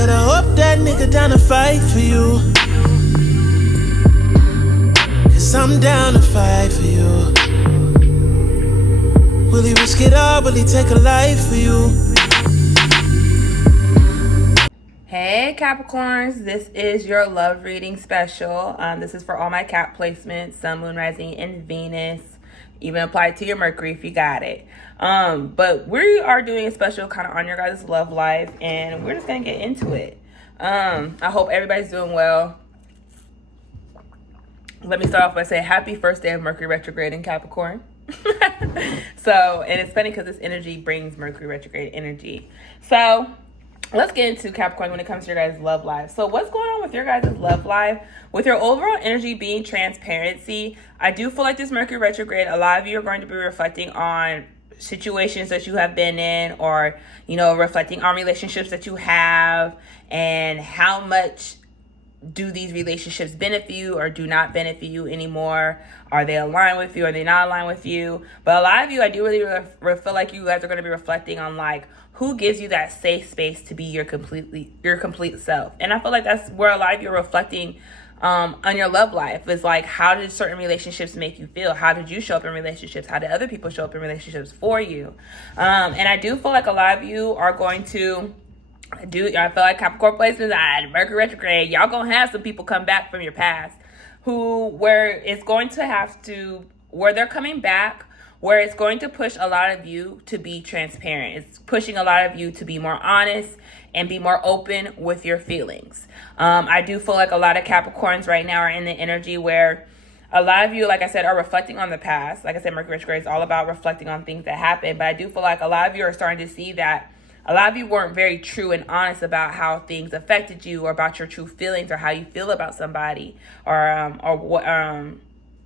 better hope that nigga down to fight for you. Cause I'm down to fight for you. Will he risk it all? Will he take a life for you? Hey Capricorns, this is your love reading special. This is for all my Cap placements, Sun, Moon, Rising, and Venus. Even apply to your Mercury if you got it. But we are doing a special kind of on your guys' love life, and we're just gonna get into it. I hope everybody's doing well. Let me start off by saying happy first day of Mercury retrograde in Capricorn. So, and it's funny because this energy brings Mercury retrograde energy. So let's get into Capricorn when it comes to your guys' love life. So what's going on with your guys' love life? With your overall energy being transparency, I do feel like this Mercury retrograde, a lot of you are going to be reflecting on situations that you have been in, or, you know, reflecting on relationships that you have, and how much do these relationships benefit you or do not benefit you anymore? Are they aligned with you? Are they not aligned with you? But a lot of you, I do really feel like you guys are going to be reflecting on, like, who gives you that safe space to be your complete self. And I feel like that's where a lot of you are reflecting on your love life. Is like, how did certain relationships make you feel? How did you show up in relationships? How did other people show up in relationships for you? And I do feel like a lot of you are going to I feel like Capricorn placements, Mercury retrograde, y'all gonna have some people come back from your past where they're coming back, where it's going to push a lot of you to be transparent. It's pushing a lot of you to be more honest and be more open with your feelings. I do feel like a lot of Capricorns right now are in the energy where a lot of you, like I said, are reflecting on the past. Like I said, Mercury retrograde is all about reflecting on things that happened. But I do feel like a lot of you are starting to see that a lot of you weren't very true and honest about how things affected you, or about your true feelings, or how you feel about somebody, or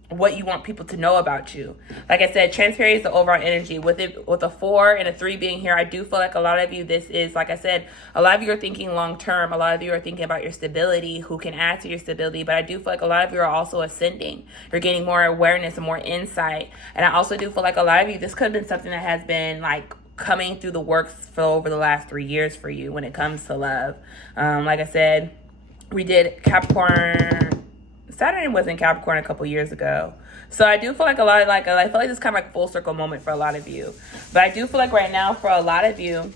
what you want people to know about you. Like I said, transparency is the overall energy. With a 4 and a 3 being here, I do feel like a lot of you, this is, like I said, a lot of you are thinking long term. A lot of you are thinking about your stability, who can add to your stability. But I do feel like a lot of you are also ascending. You're gaining more awareness and more insight. And I also do feel like a lot of you, this could have been something that has been like coming through the works for over the last 3 years for you when it comes to love. Like I said, we did Capricorn. Saturn was in Capricorn a couple years ago. So I do feel like I feel like this kind of like full circle moment for a lot of you. But I do feel like right now for a lot of you,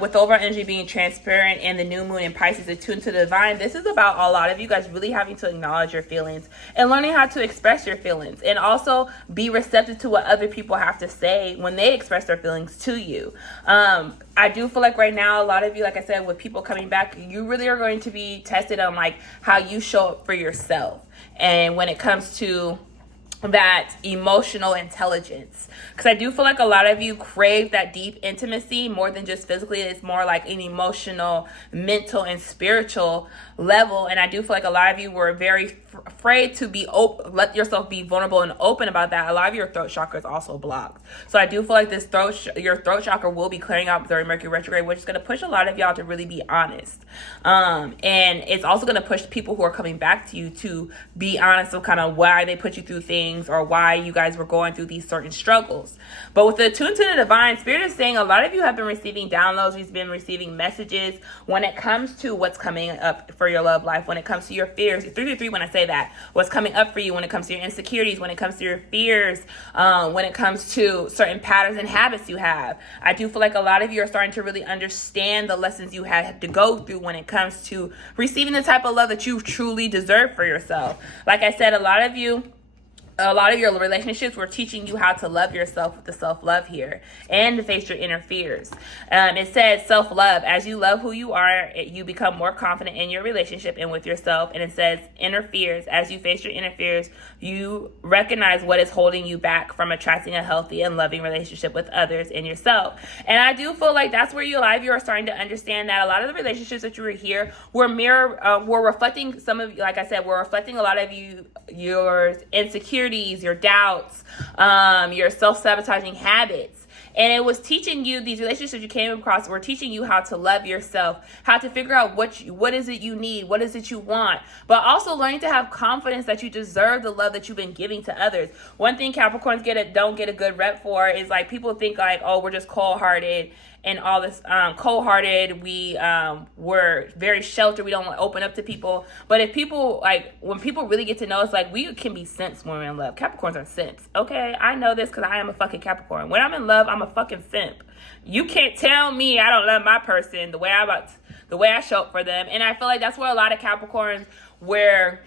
with the overall energy being transparent and the new moon in Pisces attuned to the divine, this is about a lot of you guys really having to acknowledge your feelings and learning how to express your feelings, and also be receptive to what other people have to say when they express their feelings to you. I do feel like right now, a lot of you, like I said, with people coming back, you really are going to be tested on like how you show up for yourself. And when it comes to that emotional intelligence, because I do feel like a lot of you crave that deep intimacy more than just physically. It's more like an emotional, mental, and spiritual level. And I do feel like a lot of you were very afraid to be let yourself be vulnerable and open about that. A lot of your throat chakra is also blocked. So I do feel like your throat chakra will be clearing out during Mercury retrograde, which is going to push a lot of y'all to really be honest. And it's also going to push people who are coming back to you to be honest of kind of why they put you through things, or why you guys were going through these certain struggles. But with the attuned to the divine, Spirit is saying a lot of you have been receiving downloads. You've been receiving messages when it comes to what's coming up for your love life, when it comes to your fears. 333, when I say that, what's coming up for you when it comes to your insecurities, when it comes to your fears, when it comes to certain patterns and habits you have. I do feel like a lot of you are starting to really understand the lessons you had to go through when it comes to receiving the type of love that you truly deserve for yourself. Like I said, a lot of your relationships were teaching you how to love yourself with the self-love here, and to face your inner fears. It says self-love. As you love who you are, you become more confident in your relationship and with yourself. And it says inner fears. As you face your inner fears, you recognize what is holding you back from attracting a healthy and loving relationship with others and yourself. And I do feel like that's where a lot of you are starting to understand that a lot of the relationships that you were here were reflecting some of, like I said, were reflecting a lot of your insecurities, your doubts, your self-sabotaging habits. And it was teaching you, these relationships you came across were teaching you how to love yourself, how to figure out what is it you need, what is it you want, but also learning to have confidence that you deserve the love that you've been giving to others. One thing Capricorns don't get a good rep for is like people think like, oh, we're just cold-hearted and all this cold-hearted. We we're very sheltered. We don't open up to people. But if people, like, when people really get to know us, like, we can be simps when we're in love. Capricorns are simps, okay? I know this because I am a fucking Capricorn. When I'm in love, I'm a fucking simp. You can't tell me I don't love my person the way I show up for them. And I feel like that's where a lot of Capricorns, where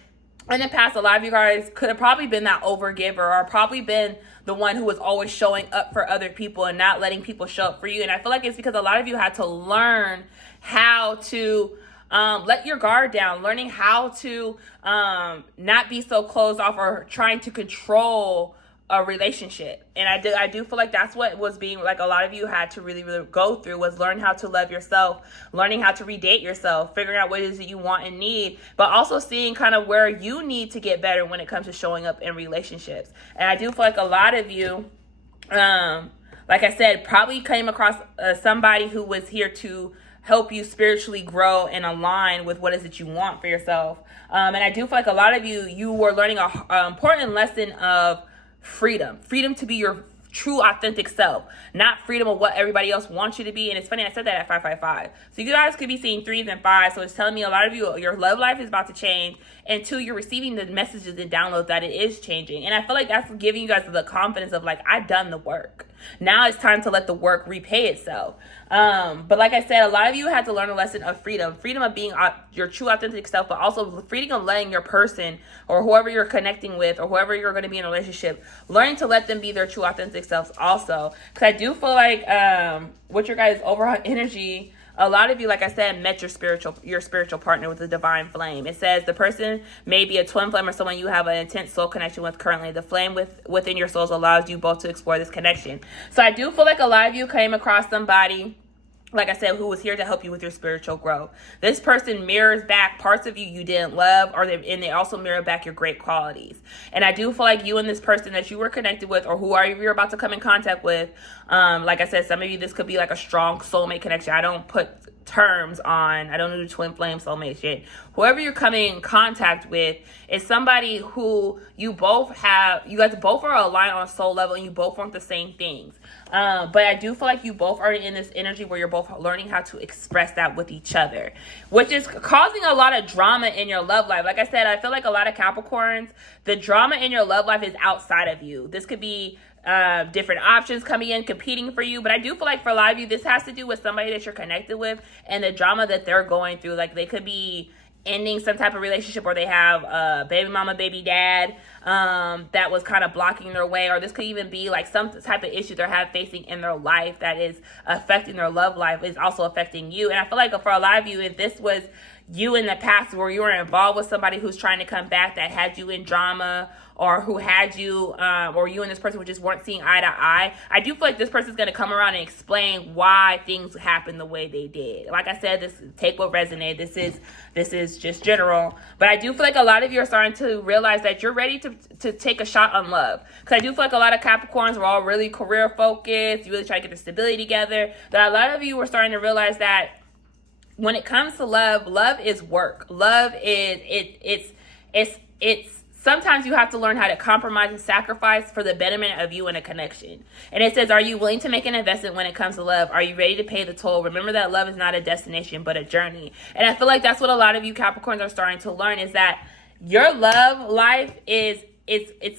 in the past, a lot of you guys could have probably been that overgiver, or probably been the one who was always showing up for other people and not letting people show up for you. And I feel like it's because a lot of you had to learn how to let your guard down, learning how to not be so closed off or trying to control a relationship. And I do feel like that's what was being, like, a lot of you had to really go through, was learn how to love yourself, learning how to redate yourself, figuring out what it is that you want and need, but also seeing kind of where you need to get better when it comes to showing up in relationships. And I do feel like a lot of you, like I said, probably came across somebody who was here to help you spiritually grow and align with what is it you want for yourself. And I do feel like a lot of you were learning an important lesson of freedom to be your true authentic self, not freedom of what everybody else wants you to be. And it's funny, I said that at 555. So you guys could be seeing 3s and 5s. So it's telling me a lot of you, your love life is about to change. And 2, you're receiving the messages and downloads that it is changing. And I feel like that's giving you guys the confidence of, like, I've done the work. Now it's time to let the work repay itself. But like I said, a lot of you had to learn a lesson of freedom of being your true authentic self, but also freedom of letting your person or whoever you're connecting with or whoever you're going to be in a relationship, learning to let them be their true authentic selves also. Because I do feel like with your guys' overall energy, a lot of you, like I said, met your spiritual partner with a divine flame. It says the person may be a twin flame or someone you have an intense soul connection with currently. The flame within your souls allows you both to explore this connection. So I do feel like a lot of you came across somebody, like I said, who was here to help you with your spiritual growth. This person mirrors back parts of you you didn't love, and they also mirror back your great qualities. And I do feel like you and this person that you were connected with, or who are you're about to come in contact with, like I said, some of you, this could be like a strong soulmate connection. I don't put terms on, I don't do twin flame soulmate shit. Whoever you're coming in contact with is somebody who you guys both are aligned on a soul level, and you both want the same things. But I do feel like you both are in this energy where you're both learning how to express that with each other, which is causing a lot of drama in your love life. Like I said, I feel like a lot of Capricorns, the drama in your love life is outside of you. This could be different options coming in, competing for you. But I do feel like for a lot of you, this has to do with somebody that you're connected with and the drama that they're going through. Like, they could be ending some type of relationship, or they have a baby mama, baby dad that was kind of blocking their way, or this could even be like some type of issue they're facing in their life that is affecting their love life, is also affecting you. And I feel like for a lot of you, if this was you in the past where you were involved with somebody who's trying to come back that had you in drama, or who had you, or you and this person just weren't seeing eye to eye, I do feel like this person's going to come around and explain why things happened the way they did. Like I said, take what resonated. This is just general. But I do feel like a lot of you are starting to realize that you're ready to take a shot on love. Because I do feel like a lot of Capricorns were all really career focused. You really try to get the stability together. But a lot of you were starting to realize that when it comes to love is work. Love is, it's sometimes you have to learn how to compromise and sacrifice for the betterment of you and a connection. And it says, are you willing to make an investment when it comes to love? Are you ready to pay the toll? Remember that love is not a destination, but a journey. And I feel like that's what a lot of you Capricorns are starting to learn, is that your love life it's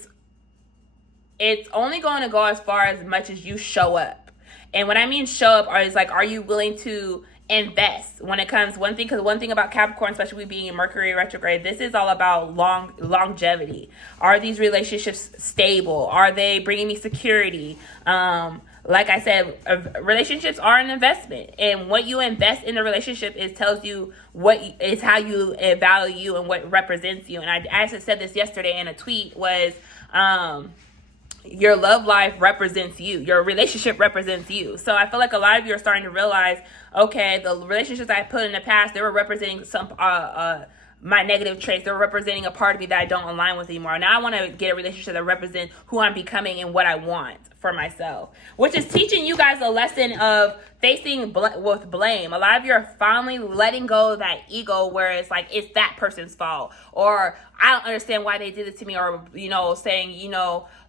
only going to go as far as much as you show up. And when I mean show up, is like, are you willing to invest when it comes, one thing about Capricorn, especially being in Mercury retrograde, this is all about longevity. Are these relationships stable? Are they bringing me security? Like I said, relationships are an investment, and what you invest in the relationship tells you what is how you value you and what represents you. And I actually said this yesterday in a tweet, was your love life represents you. Your relationship represents you. So I feel like a lot of you are starting to realize, okay, the relationships I put in the past, they were representing some my negative traits. They're representing a part of me that I don't align with anymore. Now I want to get a relationship that represents who I'm becoming and what I want for myself, which is teaching you guys a lesson of facing with blame. A lot of you are finally letting go of that ego where it's like, it's that person's fault, or I don't understand why they did it to me, or, saying,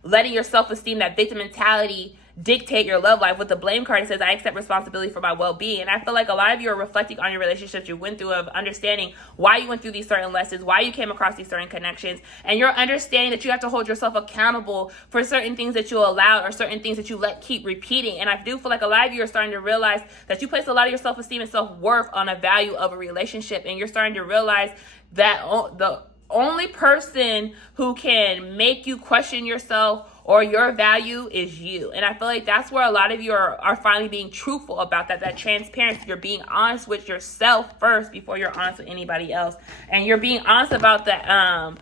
letting your self-esteem, that victim mentality, dictate your love life. With the blame card, it says, I accept responsibility for my well-being. And I feel like a lot of you are reflecting on your relationships you went through, of understanding why you went through these certain lessons, why you came across these certain connections, and you're understanding that you have to hold yourself accountable for certain things that you allow or certain things that you let keep repeating. And I do feel like a lot of you are starting to realize that you place a lot of your self-esteem and self-worth on a value of a relationship, and you're starting to realize that the only person who can make you question yourself or your value is you. And I feel like that's where a lot of you are finally being truthful about that transparency. You're being honest with yourself first before you're honest with anybody else. And you're being honest about the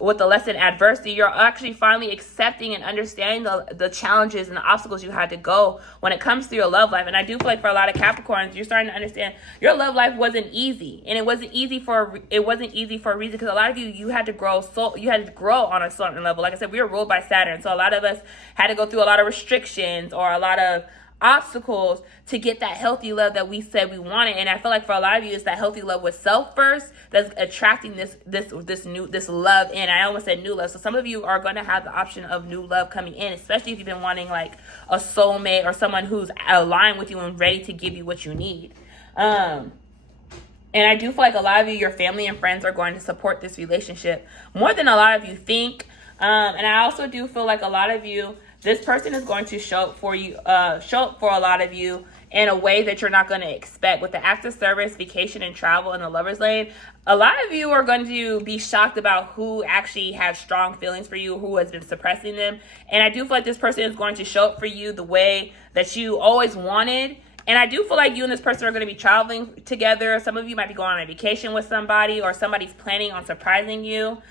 with the lesson adversity. You're actually finally accepting and understanding the challenges and the obstacles you had to go when it comes to your love life. And I do feel like for a lot of Capricorns, you're starting to understand your love life wasn't easy, and it wasn't easy for a reason, because a lot of you had to grow on a certain level. Like I said, we were ruled by Saturn, so a lot of us had to go through a lot of restrictions or a lot of obstacles to get that healthy love that we said we wanted. And I feel like for a lot of you, it's that healthy love with self first that's attracting this love in. I almost said new love. So some of you are going to have the option of new love coming in, especially if you've been wanting like a soulmate or someone who's aligned with you and ready to give you what you need. And I do feel like a lot of you, your family and friends, are going to support this relationship more than a lot of you think. And I also do feel like a lot of you, this person is going to show up for a lot of you in a way that you're not going to expect. With the acts of service, vacation, and travel in the lover's lane, a lot of you are going to be shocked about who actually has strong feelings for you, who has been suppressing them. And I do feel like this person is going to show up for you the way that you always wanted. And I do feel like you and this person are going to be traveling together. Some of you might be going on a vacation with somebody, or somebody's planning on surprising you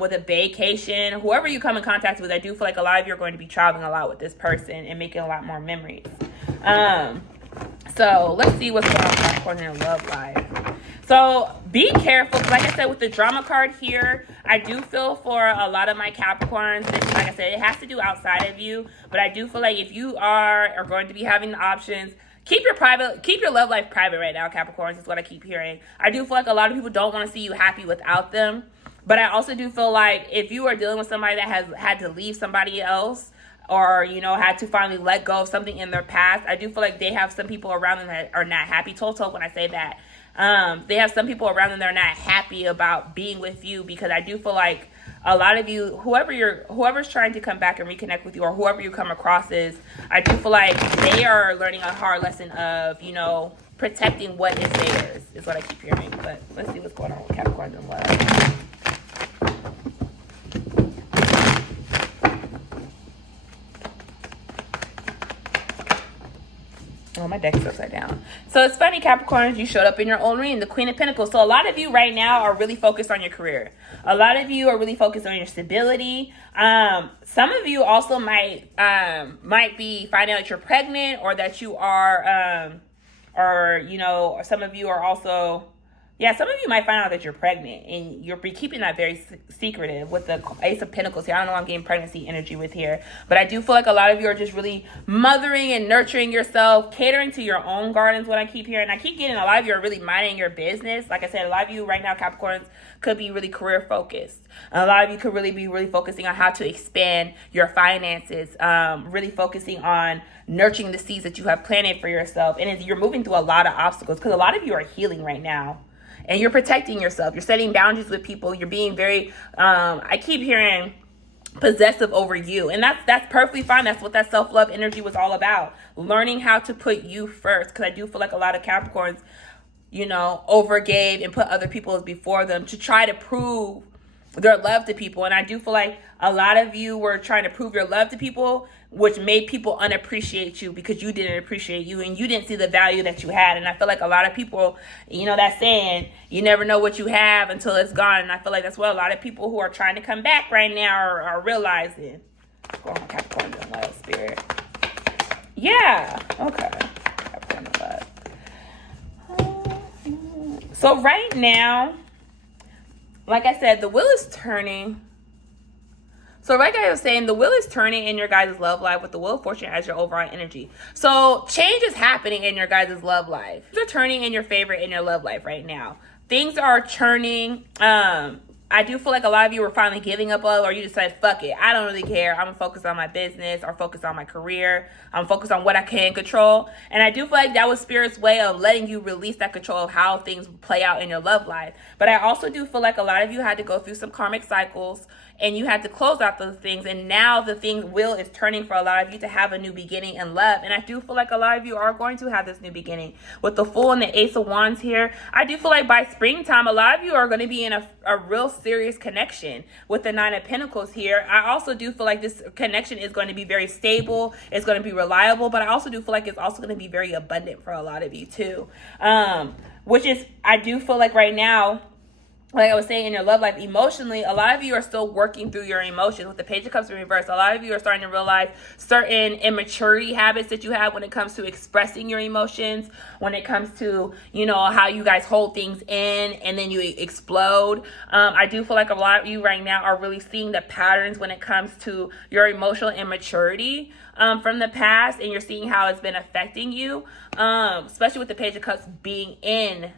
with a vacation. Whoever you come in contact with, I do feel like a lot of you are going to be traveling a lot with this person and making a lot more memories. So let's see what's going on with Capricorn in your love life. So be careful, because like I said, with the drama card here, I do feel for a lot of my Capricorns, that, like I said, it has to do outside of you. But I do feel like if you are going to be having the options, keep your love life private right now, Capricorns, is what I keep hearing. I do feel like a lot of people don't want to see you happy without them. But I also do feel like if you are dealing with somebody that has had to leave somebody else, or, had to finally let go of something in their past, I do feel like they have some people around them that are not happy. Total when I say that. They have some people around them that are not happy about being with you, because I do feel like a lot of you, whoever's trying to come back and reconnect with you, or whoever you come across I do feel like they are learning a hard lesson of, protecting what is theirs, is what I keep hearing. But let's see what's going on with Capricorns in love. Oh, my deck is upside down. So it's funny, Capricorns, you showed up in your own reading, the Queen of Pentacles. So a lot of you right now are really focused on your career. A lot of you are really focused on your stability. Some of you also might be finding out that you're pregnant, or that you are, or some of you are also... Yeah, some of you might find out that you're pregnant, and you'll be keeping that very secretive with the Ace of Pentacles here. I don't know why I'm getting pregnancy energy with here, but I do feel like a lot of you are just really mothering and nurturing yourself, catering to your own gardens, what I keep hearing. I keep getting a lot of you are really minding your business. Like I said, a lot of you right now, Capricorns, could be really career focused. A lot of you could really be focusing on how to expand your finances, really focusing on nurturing the seeds that you have planted for yourself. And you're moving through a lot of obstacles, because a lot of you are healing right now. And you're protecting yourself. You're setting boundaries with people. You're being very, I keep hearing, possessive over you. And that's perfectly fine. That's what that self-love energy was all about. Learning how to put you first. Because I do feel like a lot of Capricorns, overgave and put other people as before them to try to prove their love to people. And I do feel like a lot of you were trying to prove your love to people, which made people unappreciate you, because you didn't appreciate you and you didn't see the value that you had. And I feel like a lot of people, that saying, you never know what you have until it's gone. And I feel like that's what a lot of people who are trying to come back right now are realizing. Go on, Capricorn in love, spirit. Yeah. Okay. Capricorn in love. So right now, like I said, the wheel is turning. So like I was saying, the wheel is turning in your guys' love life with the Wheel of Fortune as your overall energy. So change is happening in your guys' love life. Things are turning in your favor in your love life right now. Things are turning I do feel like a lot of you were finally giving up love, or you just said, fuck it, I don't really care. I'm gonna focus on my business or focus on my career. I'm focused on what I can control. And I do feel like that was Spirit's way of letting you release that control of how things play out in your love life. But I also do feel like a lot of you had to go through some karmic cycles and you had to close out those things. And now the wheel is turning for a lot of you to have a new beginning in love. And I do feel like a lot of you are going to have this new beginning. With the Fool and the Ace of Wands here, I do feel like by springtime, a lot of you are going to be in a real serious connection. With the Nine of Pentacles here, I also do feel like this connection is going to be very stable. It's going to be reliable. But I also do feel like it's also going to be very abundant for a lot of you too. Which is, I do feel like right now, like I was saying, in your love life, emotionally, a lot of you are still working through your emotions. With the Page of Cups in reverse, a lot of you are starting to realize certain immaturity habits that you have when it comes to expressing your emotions, when it comes to, you know, how you guys hold things in and then you explode. I do feel like a lot of you right now are really seeing the patterns when it comes to your emotional immaturity from the past, and you're seeing how it's been affecting you, especially with the Page of Cups being in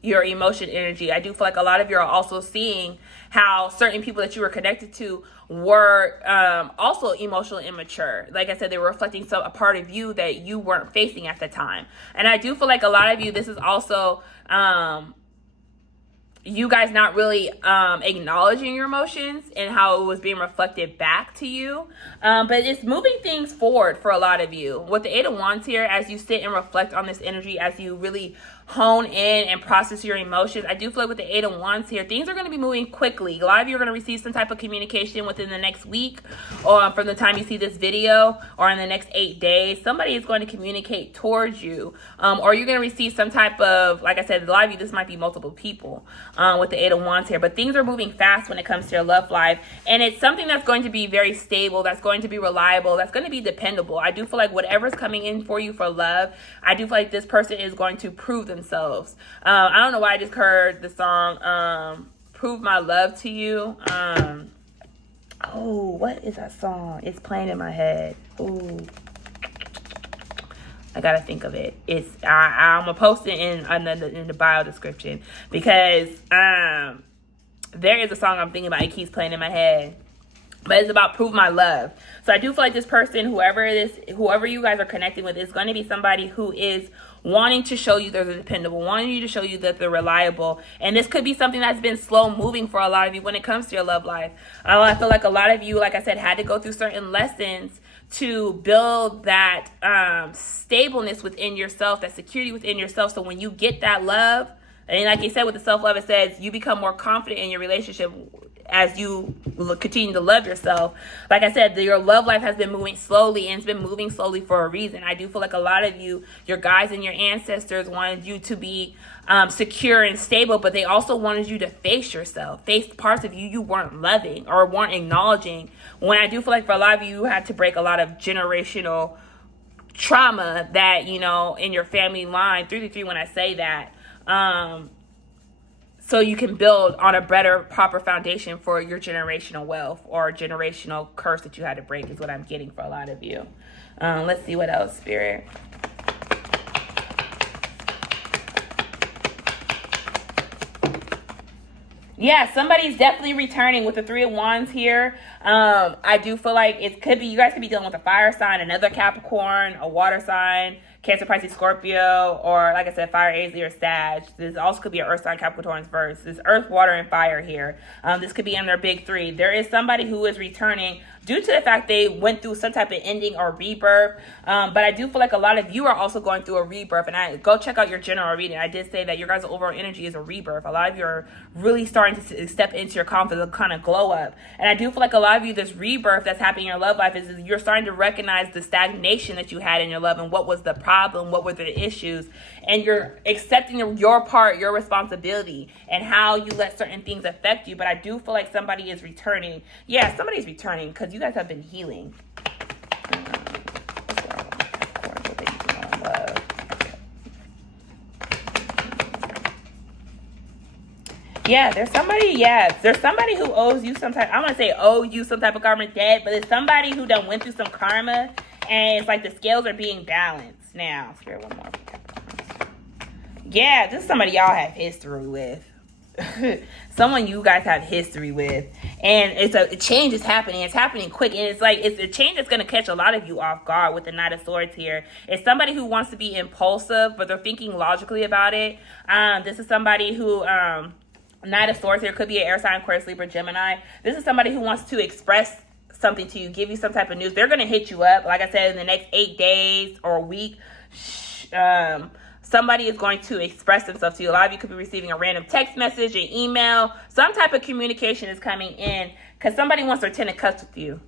your emotion energy. I do feel like a lot of you are also seeing how certain people that you were connected to were also emotionally immature. Like I said, they were reflecting a part of you that you weren't facing at the time. And I do feel like a lot of you, this is also you guys not really acknowledging your emotions and how it was being reflected back to you. But it's moving things forward for a lot of you. With the Eight of Wands here, as you sit and reflect on this energy, as you really hone in and process your emotions, I do feel like with the Eight of Wands here, things are going to be moving quickly. A lot of you are going to receive some type of communication within the next week, or from the time you see this video, or in the next 8 days. Somebody is going to communicate towards you, or you're going to receive some type of, like I said, a lot of you, this might be multiple people with the Eight of Wands here, but things are moving fast when it comes to your love life, and it's something that's going to be very stable, that's going to be reliable, that's going to be dependable. I do feel like whatever's coming in for you for love, I do feel like this person is going to prove themselves. I don't know why I just heard the song Prove My Love to You. Oh, what is that song? It's playing in my head. Ooh, I gotta think of it. It's I'm gonna post it in the bio description, because there is a song I'm thinking about. It keeps playing in my head, but it's about Prove My Love. So I do feel like this person, whoever you guys are connecting with, is going to be somebody who is wanting to show you they're dependable, wanting you to show you that they're reliable. And this could be something that's been slow moving for a lot of you when it comes to your love life. I feel like a lot of you, like I said, had to go through certain lessons to build that stableness within yourself, that security within yourself. So when you get that love, and like you said with the self-love, it says you become more confident in your relationship as you continue to love yourself. Like I said, your love life has been moving slowly, and it's been moving slowly for a reason. I do feel like a lot of you, your guides and your ancestors wanted you to be secure and stable, but they also wanted you to face yourself, face parts of you weren't loving or weren't acknowledging. When I do feel like for a lot of you, you had to break a lot of generational trauma that, you know, in your family line, 333 when I say that, so you can build on a better, proper foundation for your generational wealth or generational curse that you had to break, is what I'm getting for a lot of you. Let's see what else, Spirit. Yeah, somebody's definitely returning with the Three of Wands here. I do feel like it could be, you guys could be dealing with a fire sign, another Capricorn, a water sign, Cancer, Pisces, Scorpio, or like I said, fire, Aries, or Sag. This also could be an earth sign, Capricorn's verse. This earth, water, and fire here. This could be in their big three. There is somebody who is returning due to the fact they went through some type of ending or rebirth. But I do feel like a lot of you are also going through a rebirth. And I go check out your general reading. I did say that your guys' overall energy is a rebirth. A lot of you are really starting to step into your confidence, kind of glow up. And I do feel like a lot of you, this rebirth that's happening in your love life is you're starting to recognize the stagnation that you had in your love and what was the problem, what were the issues. And you're accepting your part, your responsibility, and how you let certain things affect you. But I do feel like somebody is returning. Yeah, somebody's returning because you guys have been healing. Yeah, there's somebody who owes you some type, I want to say owe you some type of karma debt, but it's somebody who done went through some karma, and it's like the scales are being balanced. Now, Spirit, one more. Yeah, this is somebody y'all have history with. someone you guys have history with, and a change is happening. It's happening quick, and it's a change that's going to catch a lot of you off guard with the Knight of Swords here. It's somebody who wants to be impulsive, but they're thinking logically about it. This is somebody who Knight of Swords here could be an air sign, Aquarius, Libra, Gemini. This is somebody who wants to express something to you, give you some type of news. They're going to hit you up, like I said, in the next 8 days or a week. Somebody is going to express themselves to you. A lot of you could be receiving a random text message, an email. Some type of communication is coming in because somebody wants their 10 of cups with you.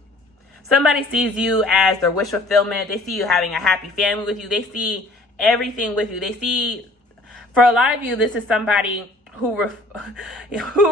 Somebody sees you as their wish fulfillment. They see you having a happy family with you. They see everything with you. They see, for a lot of you, this is somebody who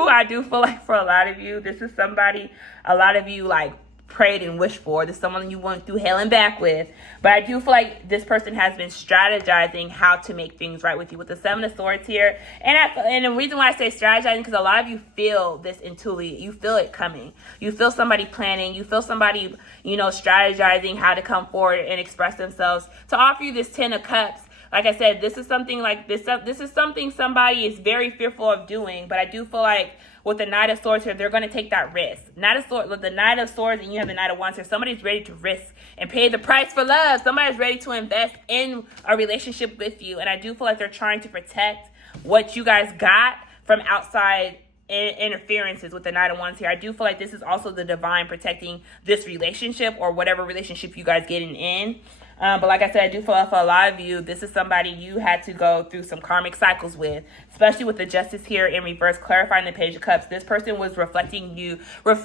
I do feel like for a lot of you, this is somebody a lot of you like prayed and wished for. This is someone you went through hell and back with. But I do feel like this person has been strategizing how to make things right with you with the Seven of Swords here. And the reason why I say strategizing, because a lot of you feel this intuitively. You feel it coming. You feel somebody planning. You feel somebody, strategizing how to come forward and express themselves to offer you this 10 of Cups. Like I said, this is something like this. This is something somebody is very fearful of doing. But I do feel like with the Knight of Swords here, they're going to take that risk. With the Knight of Swords and you have the Knight of Wands here, somebody's ready to risk and pay the price for love. Somebody's ready to invest in a relationship with you. And I do feel like they're trying to protect what you guys got from outside interferences with the Knight of Wands here. I do feel like this is also the divine protecting this relationship or whatever relationship you guys getting in. But like I said, I do feel like for a lot of you, this is somebody you had to go through some karmic cycles with, especially with the Justice here in reverse, clarifying the Page of Cups. This person was reflecting you,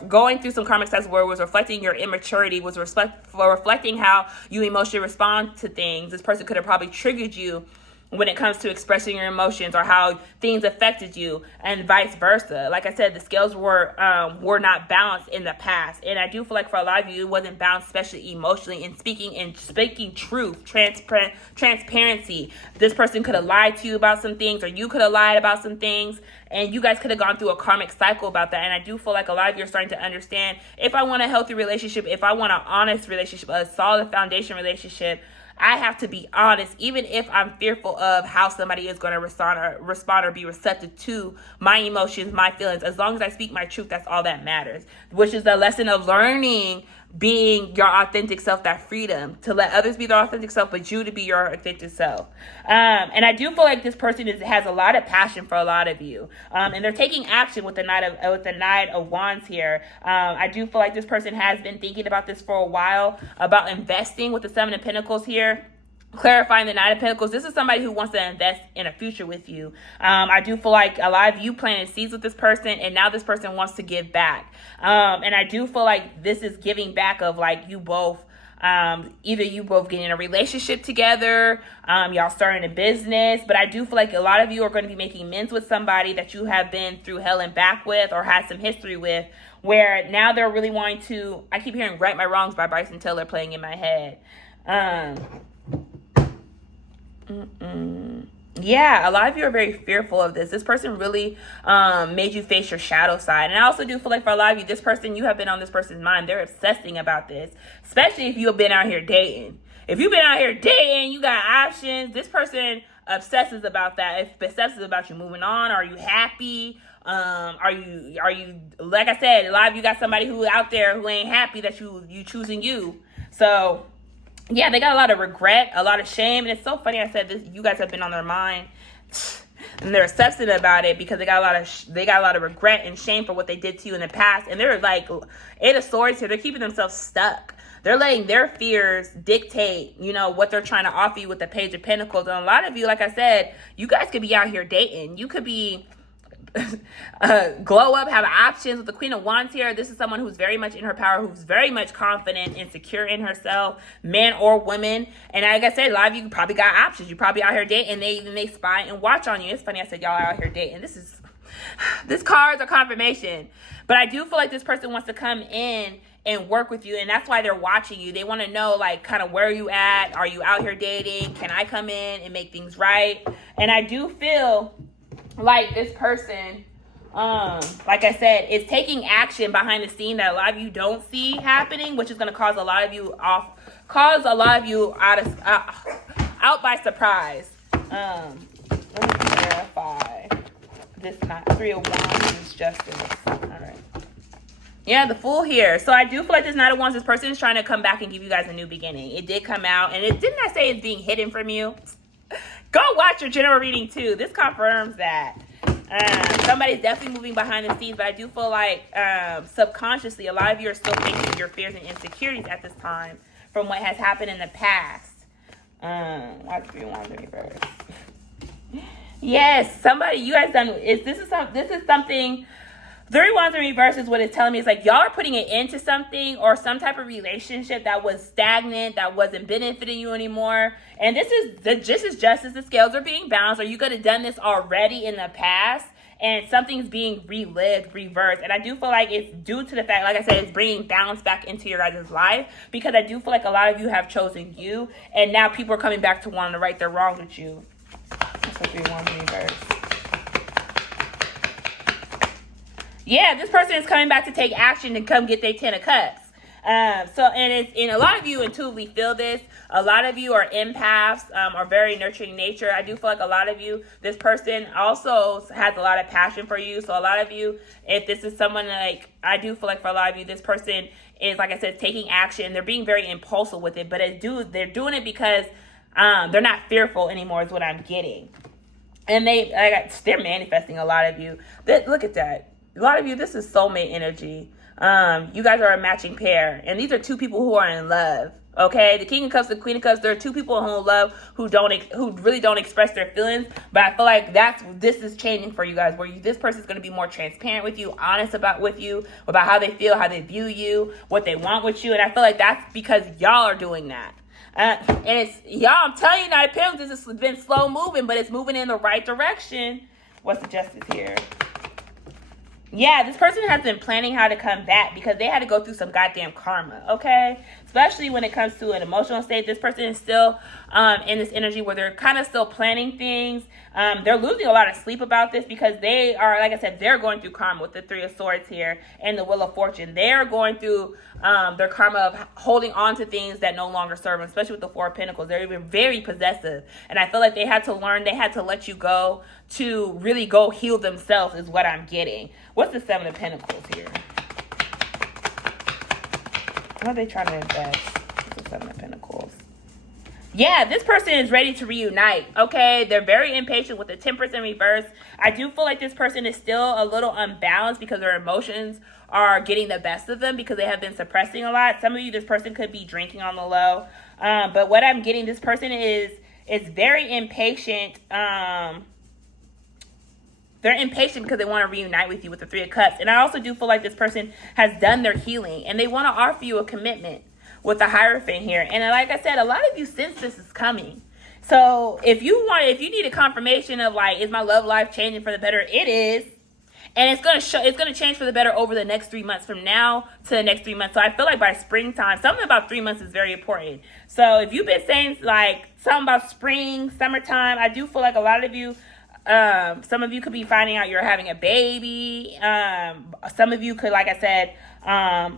going through some karmic cycles where it was reflecting your immaturity, was reflecting how you emotionally respond to things. This person could have probably triggered you when it comes to expressing your emotions or how things affected you, and vice versa. Like I said, the scales were not balanced in the past, and I do feel like for a lot of you, it wasn't balanced, especially emotionally, and speaking truth, transparency. This person could have lied to you about some things, or you could have lied about some things, and you guys could have gone through a karmic cycle about that. And I do feel like a lot of you are starting to understand, if I want a healthy relationship, if I want an honest relationship, a solid foundation relationship, I have to be honest, even if I'm fearful of how somebody is going to respond or be receptive to my emotions, my feelings. As long as I speak my truth, that's all that matters, which is the lesson of learning being your authentic self, that freedom to let others be their authentic self, but you to be your authentic self. And I do feel like this person has a lot of passion for a lot of you, and they're taking action with the Knight of Wands here. I do feel like this person has been thinking about this for a while, about investing with the Seven of Pentacles here. Clarifying the Knight of Pentacles, this is somebody who wants to invest in a future with you. I do feel like a lot of you planted seeds with this person, and now this person wants to give back. And I do feel like this is giving back of like you both, either you both getting a relationship together, y'all starting a business. But I do feel like a lot of you are going to be making amends with somebody that you have been through hell and back with or had some history with, where now they're really wanting to, I keep hearing Right My Wrongs by Bryson Tiller playing in my head. Yeah, a lot of you are very fearful of this. This person really made you face your shadow side. And I also do feel like for a lot of you, this person, you have been on this person's mind. They're obsessing about this, especially if you've been out here dating. If you've been out here dating, you got options. This person obsesses about that. It obsesses about you moving on. Are you happy? Are you, like I said, a lot of you got somebody who out there who ain't happy that you choosing you. So yeah, they got a lot of regret, a lot of shame. And it's so funny I said this, you guys have been on their mind. And they're obsessing about it because they got a lot of regret and shame for what they did to you in the past. And they're like Eight of Swords here. They're keeping themselves stuck. They're letting their fears dictate, what they're trying to offer you with the Page of Pentacles. And a lot of you, like I said, you guys could be out here dating. You could be glow up, have options with the Queen of Wands here. This is someone who's very much in her power, who's very much confident and secure in herself, man or woman. And like I said, a lot of you probably got options. You probably out here dating, and they spy and watch on you. It's funny I said y'all are out here dating. This cards are confirmation. But I do feel like this person wants to come in and work with you, and that's why they're watching you. They want to know, like, kind of where you at. Are you out here dating? Can I come in and make things right? And I do feel like this person, like I said, is taking action behind the scene that a lot of you don't see happening, which is going to cause a lot of you out by surprise. Let me verify this not? Three of Wands is justice. All right. Yeah, the Fool here. So I do feel like this Knight of Wands, this person is trying to come back and give you guys a new beginning. It did come out, and it didn't I say it's being hidden from you? Go watch your general reading too. This confirms that. Somebody's definitely moving behind the scenes, but I do feel like subconsciously, a lot of you are still facing your fears and insecurities at this time from what has happened in the past. Why 3 of Wands in reverse? Yes, somebody, you guys done. This is something. 3 Wands in reverse is what it's telling me. It's like y'all are putting it into something or some type of relationship that was stagnant, that wasn't benefiting you anymore. And this is just as justice. The scales are being balanced. Or you could have done this already in the past, and something's being relived, reversed. And I do feel like it's due to the fact, like I said, it's bringing balance back into your guys' life, because I do feel like a lot of you have chosen you, and now people are coming back to wanting to right their wrongs with you. That's what 3 Wands in reverse. Yeah, this person is coming back to take action and come get their 10 of Cups. And a lot of you intuitively feel this. A lot of you are empaths, are very nurturing nature. I do feel like a lot of you, this person also has a lot of passion for you. So a lot of you, if this is someone like, I do feel like for a lot of you, this person is, like I said, taking action. They're being very impulsive with it, but they're doing it because they're not fearful anymore is what I'm getting. And they're manifesting a lot of you. Look at that. A lot of you, this is soulmate energy. You guys are a matching pair. And these are two people who are in love. Okay? The King of Cups, the Queen of Cups, there are two people who love who really don't express their feelings. But I feel like this is changing for you guys, where this person is going to be more transparent with you, honest about how they feel, how they view you, what they want with you. And I feel like that's because y'all are doing that. And it's y'all, I'm telling you, Knight of Pentacles, this has been slow moving, but it's moving in the right direction. What's the justice here? Yeah, this person has been planning how to come back because they had to go through some goddamn karma, okay? Especially when it comes to an emotional state. This person is still in this energy where they're kind of still planning things. They're losing a lot of sleep about this because they are, like I said, they're going through karma with the 3 of Swords here and the Wheel of Fortune. They're going through their karma of holding on to things that no longer serve them, especially with the 4 of Pentacles. They're even very possessive. And I feel like they had to learn, they had to let you go to really go heal themselves is what I'm getting. What's the 7 of Pentacles here? What are they trying to invest? What's the 7 of Pentacles? Yeah, this person is ready to reunite, okay? They're very impatient with the Temperance in reverse. I do feel like this person is still a little unbalanced because their emotions are getting the best of them because they have been suppressing a lot. Some of you, this person could be drinking on the low. But what I'm getting, this person is very impatient. They're impatient because they want to reunite with you with the 3 of Cups. And I also do feel like this person has done their healing and they want to offer you a commitment with the Hierophant here. And like I said, a lot of you sense this is coming. So if you need a confirmation of like, is my love life changing for the better? It is. And it's going to change for the better over the next 3 months, from now to the next 3 months. So I feel like by springtime, something about 3 months is very important. So if you've been saying like something about spring, summertime, I do feel like a lot of you, some of you could be finding out you're having a baby. Some of you could, like I said,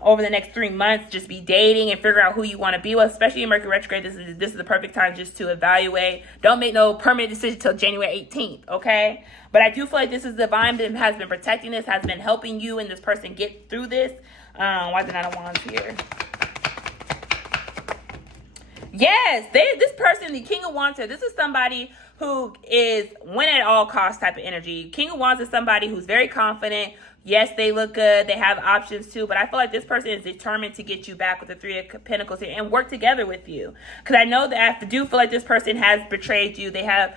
over the next 3 months, just be dating and figure out who you want to be with, especially in Mercury retrograde. This is the perfect time just to evaluate. Don't make no permanent decision till January 18th, okay? But I do feel like this is divine that has been protecting this, has been helping you and this person get through this. Why is the 9 of Wands here? Yes, this person, the King of Wands here, this is somebody who is win at all costs type of energy. King of Wands is somebody who's very confident. Yes, they look good. They have options too. But I feel like this person is determined to get you back with the 3 of Pentacles here and work together with you. Because I know that I do feel like this person has betrayed you. They have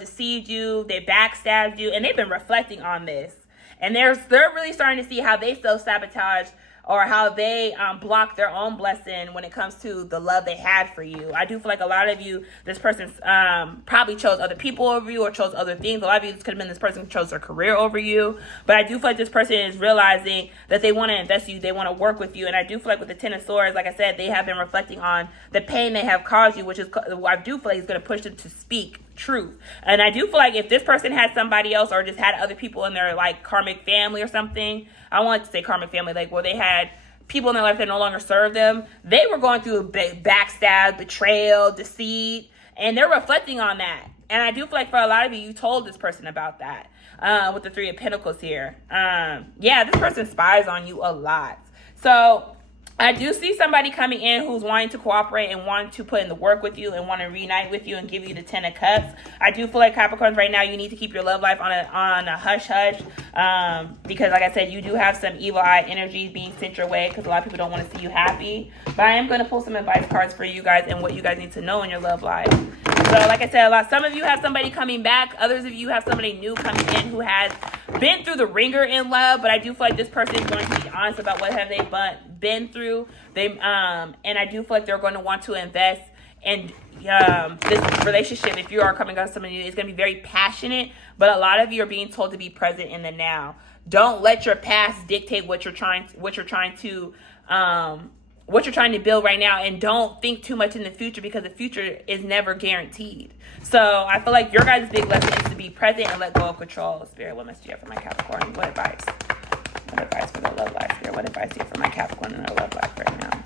deceived you. They backstabbed you. And they've been reflecting on this. And they're really starting to see how they self-sabotage or how they block their own blessing when it comes to the love they had for you. I do feel like a lot of you, this person probably chose other people over you or chose other things. A lot of you, this could have been this person who chose their career over you. But I do feel like this person is realizing that they want to invest in you. They want to work with you. And I do feel like with the 10 of Swords, like I said, they have been reflecting on the pain they have caused you, which is, I do feel like is going to push them to speak truth. And I do feel like if this person had somebody else or just had other people in their like karmic family or something, I want to say karmic family, like where they had people in their life that no longer serve them, they were going through a backstab, betrayal, deceit, and they're reflecting on that. And I do feel like for a lot of you, you told this person about that. With the Three of Pentacles here. Yeah, this person spies on you a lot. So I do see somebody coming in who's wanting to cooperate and wanting to put in the work with you and want to reunite with you and give you the 10 of Cups. I do feel like Capricorns right now, you need to keep your love life on a hush-hush. Because like I said, you do have some evil eye energies being sent your way because a lot of people don't want to see you happy. But I am going to pull some advice cards for you guys and what you guys need to know in your love life. So like I said, some of you have somebody coming back. Others of you have somebody new coming in who has been through the ringer in love. But I do feel like this person is going to be honest about what have they been through. And I do feel like they're going to want to invest in this relationship. If you are coming out with somebody new, it's going to be very passionate. But a lot of you are being told to be present in the now. Don't let your past dictate what you're trying to build right now, and don't think too much in the future because the future is never guaranteed. So I feel like your guys' big lesson is to be present and let go of control. Spirit, what must you have for my Capricorn? What advice? What advice for their love life? Spirit, what advice do you have for my Capricorn in their love life right now?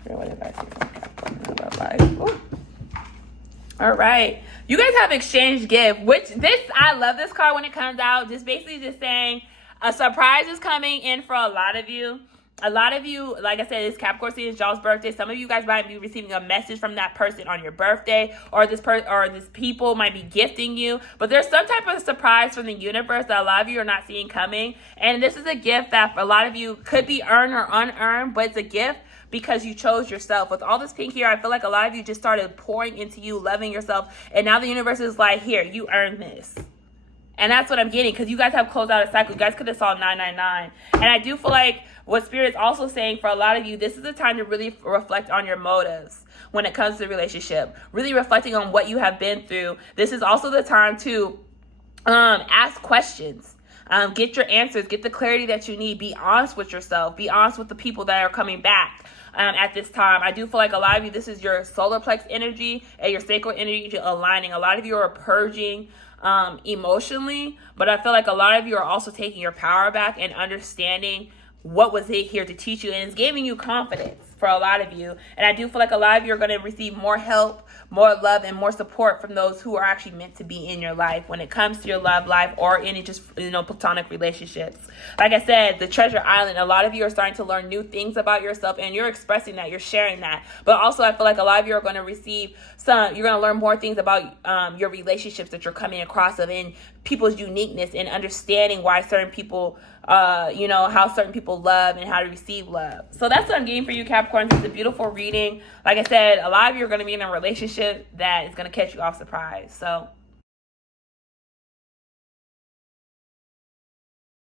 Spirit, what advice do you have for my Capricorn in their love life? Ooh. All right. You guys have exchanged gift, I love this card when it comes out. Just basically just saying a surprise is coming in for a lot of you. A lot of you, like I said, it's Capricorn season, it's y'all's birthday. Some of you guys might be receiving a message from that person on your birthday, or this people might be gifting you. But there's some type of surprise from the universe that a lot of you are not seeing coming. And this is a gift that for a lot of you could be earned or unearned, but it's a gift because you chose yourself. With all this pink here, I feel like a lot of you just started pouring into you, loving yourself. And now the universe is like, here, you earned this. And that's what I'm getting, because you guys have closed out a cycle. You guys could have saw 999. And I do feel like what Spirit is also saying for a lot of you, this is the time to really reflect on your motives when it comes to the relationship. Really reflecting on what you have been through. This is also the time to ask questions. Get your answers. Get the clarity that you need. Be honest with yourself. Be honest with the people that are coming back. At this time, I do feel like a lot of you, this is your solar plex energy and your sacral energy aligning. A lot of you are purging emotionally, but I feel like a lot of you are also taking your power back and understanding what was it here to teach you, and it's giving you confidence for a lot of you. And I do feel like a lot of you are going to receive more help, more love, and more support from those who are actually meant to be in your life when it comes to your love life or any just, platonic relationships. Like I said, the Treasure Island, a lot of you are starting to learn new things about yourself, and you're expressing that, you're sharing that. But also I feel like a lot of you are going to you're going to learn more things about your relationships that you're coming across of, and people's uniqueness, and understanding why certain people, how certain people love and how to receive love. So that's what I'm getting for you, Capricorns. It's a beautiful reading. Like I said, a lot of you are going to be in a relationship that is going to catch you off surprise. So